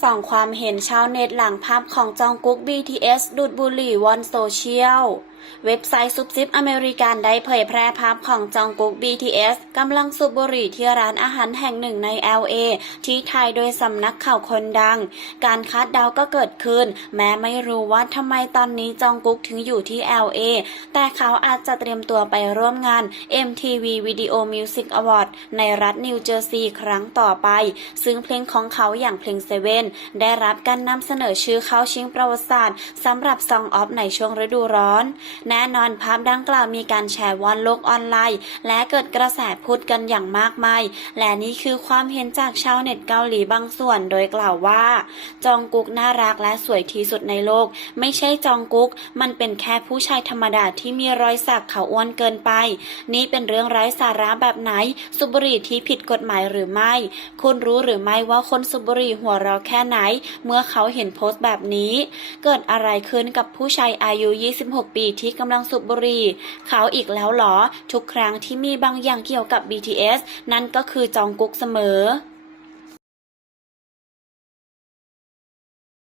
ส่องความเห็นชาวเน็ตหลังภาพของจองกุ๊ก BTS ดูดบุหรี่วอนโซเชียล เว็บไซต์ซุปซิปอเมริกันได้เผยแพร่ภาพของจองกุ๊ก BTS กำลังสูบบุหรี่ที่ร้านอาหารแห่งหนึ่งใน LA ที่ไทยโดยสำนักข่าวคนดัง การคาดเดาก็เกิดขึ้น แม้ไม่รู้ว่าทำไมตอนนี้จองกุ๊กถึงอยู่ที่ LA แต่เขาอาจจะเตรียมตัวไปร่วมงาน MTV Video Music Award ในรัฐนิวเจอร์ซีย์ครั้งต่อไป ซึ่งเพลงของเขาอย่างเพลงเซเว่นได้รับการนำเสนอชื่อเข้าชิงประวัติศาสตร์สำหรับ Song of ในช่วงฤดูร้อน แน่นอนภาพดังกล่าวมีการแชร์ว่อนโลกออนไลน์ และเกิดกระแสพูดกันอย่างมากมาย และนี่คือความเห็นจากชาวเน็ตเกาหลีบางส่วนโดยกล่าวว่า จองกุกน่ารักและสวยที่สุดในโลก ไม่ใช่จองกุก มันเป็นแค่ผู้ชายธรรมดาที่มีรอยสักเขาอ้วนเกินไป นี่เป็นเรื่องไร้สาระแบบไหน สุบบุหรี่ที่ผิดกฎหมายหรือไม่ คุณรู้หรือไม่ว่าคนสุบบุหรี่หัวเราะแค่ไหน เมื่อเขาเห็นโพสต์แบบนี้ เกิดอะไรขึ้นกับผู้ชายอายุ 26 ปีที่กำลังสูบบุหรี่เขาอีกแล้วเหรอ ทุกครั้งที่มีบางอย่างเกี่ยวกับ BTS นั่นก็คือจองกุ๊กเสมอ